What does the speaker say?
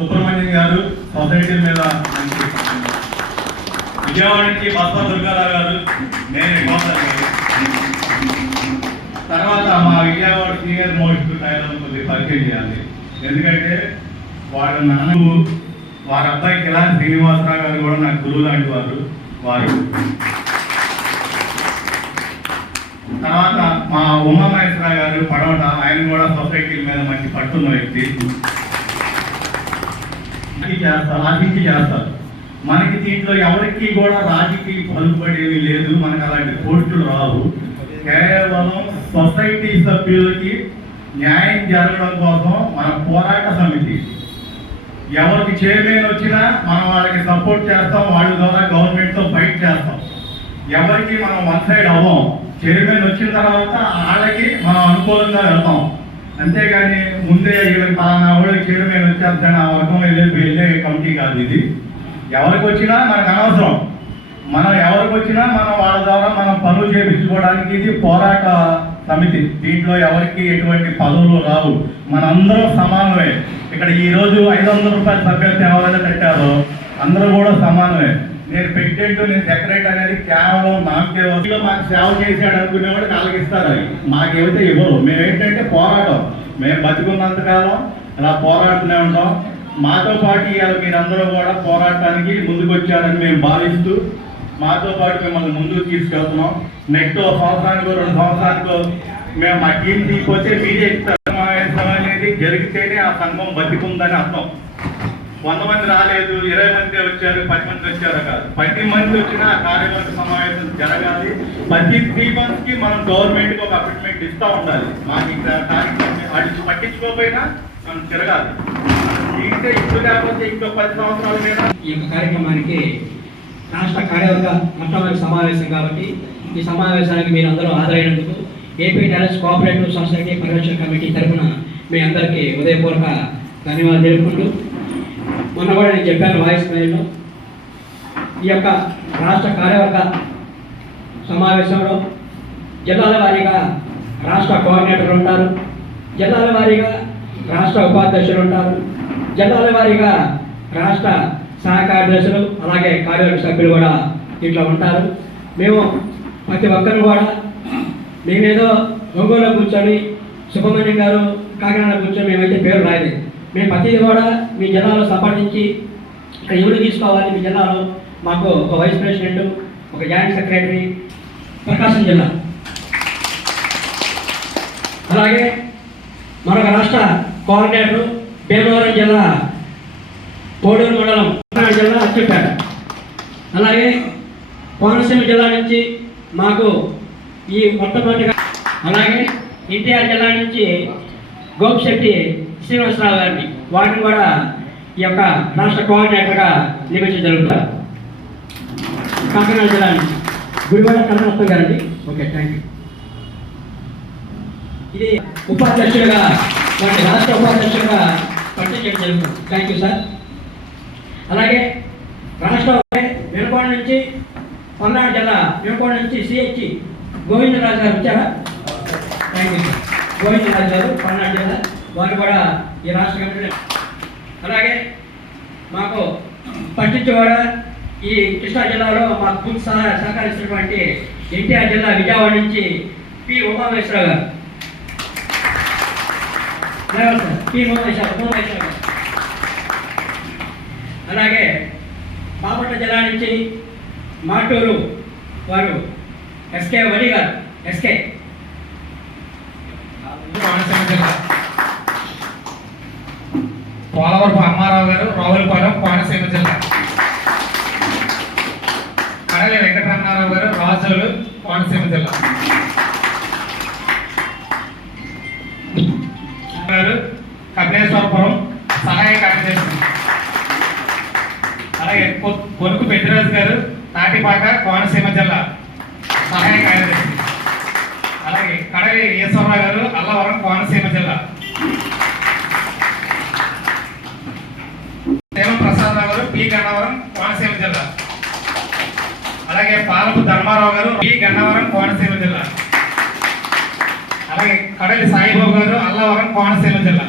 సుబ్రహ్మణ్యం గారు సొసైటీ మీద మంచి విజయవాడ నుంచి బస్వ దుర్గారావు గారు, నేను తర్వాత మా విజయవాడ సీనియర్ మోస్ట్ టైలర్ కొద్దిగా పరిచయం చేయాలి. ఎందుకంటే వాళ్ళ నాన్న వారి అబ్బాయి కిలాన్ శ్రీనివాసరావు గారు కూడా నాకు గురువు లాంటి వారు. తర్వాత మా ఉమామహేశ్వరరావు గారు పడవట, ఆయన కూడా సొసైటీ మీద మంచి పట్టున్న వ్యక్తి. చేస్తారు. మనకి దీంట్లో ఎవరికి కూడా రాజకీయ పలుకుబడేవి లేదు, మనకు అలాంటి పోస్టులు రావు. కేవలం సొసైటీ సభ్యులకి న్యాయం జరగడం కోసం మన పోరాట సమితి ఎవరికి చైర్మన్ వచ్చినా మనం వాళ్ళకి సపోర్ట్ చేస్తాం, వాళ్ళ ద్వారా గవర్నమెంట్తో ఫైట్ చేస్తాం. ఎవరికి మనం వన్ సైడ్ అవ్వం. చైర్మన్ వచ్చిన తర్వాత వాళ్ళకి మనం అనుకూలంగా వెళ్తాం. అంతేగాని ముందే వీళ్ళకి పలానా వాళ్ళకి చైర్మన్ వచ్చేస్తాను ఆ వర్గం వెళ్ళే కమిటీ కాదు ఇది. ఎవరికి వచ్చినా మనకు అనవసరం. మనం ఎవరికి వచ్చినా మనం వాళ్ళ ద్వారా మనం పనులు చేయించుకోవడానికి ఇది పోరాట సమితి. దీంట్లో ఎవరికి ఎటువంటి పదవులు రావు, మనందరం సమానమే. ఇక్కడ ఈరోజు 500 రూపాయల సభ్యత్వం ఎవరైనా పెట్టారో అందరూ కూడా సమానమే. నేను ప్రెసిడెంట్, నేను సెక్రటరీ అనేది కేవలం నాకే మాకు సేవ చేసాడు అనుకునేవాడు కాలగిస్తారు. అవి మాకేమైతే ఇవ్వరు. మేమేంటంటే పోరాటం. మేము బతికున్నంతకాలం అలా పోరాడుతూనే ఉంటాం. మాతో పాటు ఇవాళ మీరందరూ కూడా పోరాటానికి ముందుకు వచ్చారని మేము భావిస్తూ మాతో పాటు మిమ్మల్ని ముందుకు తీసుకెళ్తున్నాం. నెక్స్ట్ 1 సంవత్సరానికో 2 సంవత్సరానికో మేము మా టీం తీసిపోతే మీరే సమావేశం అనేది జరిగితేనే ఆ సంఘం బతికుందని అర్థం. 100 మంది రాలేదు, 20 మంది వచ్చారు, 10 మంది వచ్చారు కాదు. 10 మంది వచ్చినా కార్యవర్గ సమావేశం జరగాలి. ప్రతి 3 monthsకి మనం గవర్నమెంట్కి ఒక అపాయింట్మెంట్ ఇస్తూ ఉండాలి. మాకు ఇక్కడ కార్యక్రమం వాటికి పట్టించుకోకపోయినా మనం తిరగాలి. ఇంటే ఇప్పుడు లేకపోతే ఇంకో 10 సంవత్సరాల మీద ఈ యొక్క కార్యక్రమానికి రాష్ట్ర కార్యవర్గ మొట్టమొదటి సమావేశం కాబట్టి ఈ సమావేశానికి మీరు అందరూ హాజరైనందుకు ఏపీ టైలర్స్ కోఆపరేటివ్ సొసైటీ పరిరక్షణ కమిటీ తరఫున మీ అందరికీ ఉదయపూర్వక ధన్యవాదాలు తెలుపుకుంటూ, మొన్న కూడా నేను చెప్పాను వాయిస్ మెయిల్లో, ఈ యొక్క రాష్ట్ర కార్యవర్గ సమావేశంలో జిల్లాల వారీగా రాష్ట్ర కోఆర్డినేటర్లు ఉంటారు, జిల్లాల వారీగా రాష్ట్ర ఉపాధ్యక్షులు ఉంటారు, జిల్లాల వారీగా రాష్ట్ర సహకార్యదర్శులు అలాగే కార్యవర్గ సభ్యులు కూడా ఇట్లా ఉంటారు. మేము ప్రతి ఒక్కరు కూడా మేమేదో ఒంగోలులో కూర్చొని సుబ్రహ్మణ్యం గారు కాకినాడ కూర్చొని మేమైతే పేరు రాయలేదు. మేము ప్రతిదీ కూడా మీ జిల్లాలో సంపాదించి ఇక్కడ ఎవరు తీసుకోవాలి, మీ జిల్లాలో మాకు ఒక వైస్ ప్రెసిడెంట్, ఒక జాయింట్ సెక్రటరీ ప్రకాశం జిల్లా, అలాగే మరొక రాష్ట్ర కోఆర్డినేటర్ భీమవరం జిల్లా, కోడూరు మండలం జిల్లా అచ్చంపేట, అలాగే కోనసీమ జిల్లా నుంచి మాకు ఈ మొట్టమొదటిగా, అలాగే ఎన్టీఆర్ జిల్లా నుంచి గోపిశెట్టి శ్రీనివాసరావు గారిని వాటిని కూడా ఈ యొక్క రాష్ట్ర కోఆర్డినేటర్గా నియమించడం జరుగుతుంది. కాకినాడ జిల్లా నుంచి గుడివాడ కన్నరత్నం గారండి. Okay, thank you. ఇది ఉపాధ్యక్షుడిగా వాటి రాష్ట్ర ఉపాధ్యక్షుడిగా పట్టించడం జరుగుతుంది. Thank you sir. అలాగే రాష్ట్ర వినుకొండ నుంచి పల్నాడు జిల్లా వినుకొండ నుంచి సిహెచ్ గోవిందరాజు గారు వచ్చారా? Thank you sir. గోవిందరాజు గారు పల్నాడు జిల్లా, వారు కూడా ఈ రాష్ట్ర కమిటీ. అలాగే మాకు పట్టించువాడ ఈ కృష్ణా జిల్లాలో మాకు పూర్తి సహకరిస్తున్నటువంటి ఎన్టీఆర్ జిల్లా విజయవాడ నుంచి పి ఉమామహేశ్వరరావు గారు, పి ఉమామహేశ్వరరావు గారు. అలాగే బాపట్ల జిల్లా నుంచి మాటూరు వారు ఎస్కే వలి గారు, ఎస్కే. పోలవరపు అమ్మారావు గారు, రావులపాలెం, కోనసీమ జిల్లా. కడలి వెంకటరమణారావు గారు, రాజోలు, కోనసీమ జిల్లా. గారు కపిలేశ్వరపురం సహాయ కార్యదర్శి. అలాగే కొనుకు పెద్దిరాజు గారు, తాటిపాక, కోనసీమ జిల్లా సహాయ కార్యదర్శి. అలాగే కడలి ఈశ్వరరావు గారు, అల్లవరం, కోనసీమ జిల్లా. ప్రసాదరావు గారు, పి గన్నవరం, కోనసీమ జిల్లా. అలాగే పాలపు ధర్మారావు గారు, పి గన్నవరం, కోనసీమ జిల్లా. అలాగే కడలి సాయిబాబు గారు, అల్లవరం, కోనసీమ జిల్లా.